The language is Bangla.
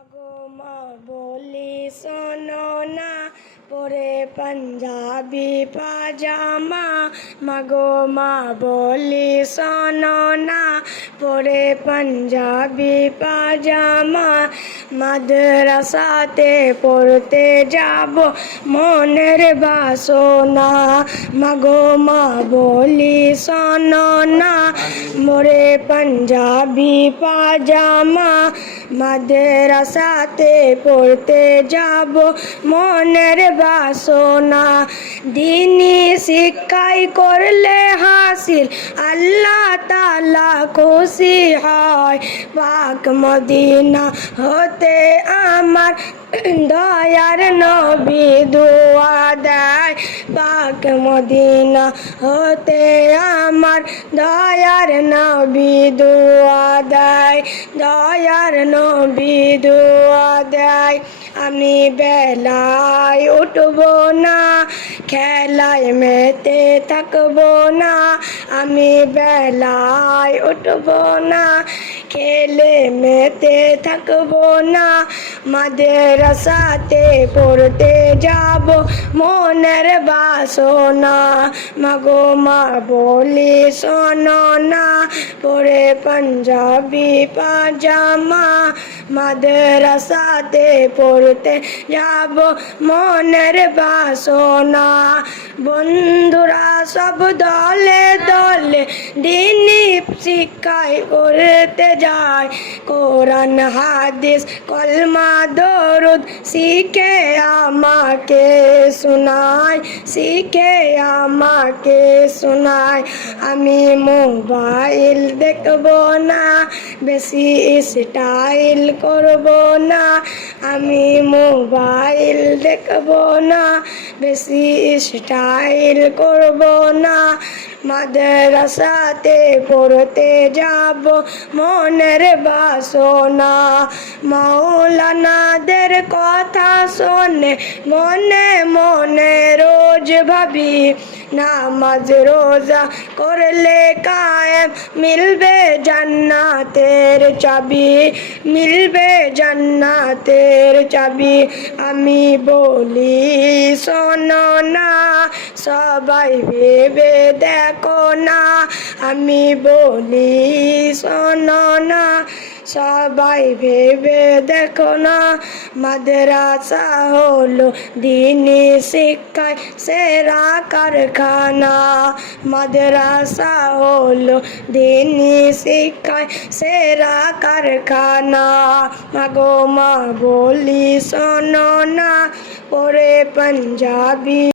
মাগো মা বলি শোনো না, পরে পাঞ্জাবি পাজামা। মাগো মা বলি শোনো না, পরে পাঞ্জাবি পাজামা। মাদ্রাসাতে পড়তে যাব, মনের বাসনা। মাগো মা বলি শোনো না, মোরে পাঞ্জাবি পাজামা। মাদ্রাসাতে পড়তে যাব, মনের বাসনা। দিনী শিক্ষাই করলে হাসিল, আল্লাহ তাআলা খুশি হয়। পাক মদিনা হতে আমার দয়ার নবী দোয়া দেয়। পাক মদিনা হতে আমার দয়ার নবী দোয়া দেয়। দয়ার নবী দোয়া দেয়। আমি বেলায় উঠব না, খেলায় মেতে থাকব না। আমি বেলায় উঠব না, খেলে মেতে থাকব না। মাদ্রাসাতে পড়তে যাব, মনের বাসনা। মাগো মা বলি শোনো না, পরে পাঞ্জাবি পাজামা। মাদ্রাসাতে পড়তে যাব, মনের বাসনা। বন্ধুরা সব দলে দলে দিনী শিক্ষায় পড়তে যায়। কোরআন হাদিস কলমা দরুদ শিখে আমাকে শোনায়, শিখে আমাকে শোনায়। আমি মোবাইল দেখব না, বেশি স্টাইল করব না। আমি মোবাইল দেখব না, বেশি স্টাইল করব না। মাদ্রাসাতে পড়তে যাব, মনের বাসনা। মাওলানাদের কথা শোনে মনে মনে রোজ ভাবি, নামাজ রোজা করলে কায়েম মিলবে জান্নাতের চাবি, মিলবে জান্নাতের চাবি। আমি বলি শোনো না, সবাই ভেবে দেখো না। আমি বলি শোনো না, সবাই ভেবে দেখো না। মাদ্রাসা হলো দিনী শিক্ষায় সেরা কারখানা। মাদ্রাসা হলো দিনী শিক্ষায় সেরা কারখানা। মাগো মা বলি শোনো না, পরে পাঞ্জাবি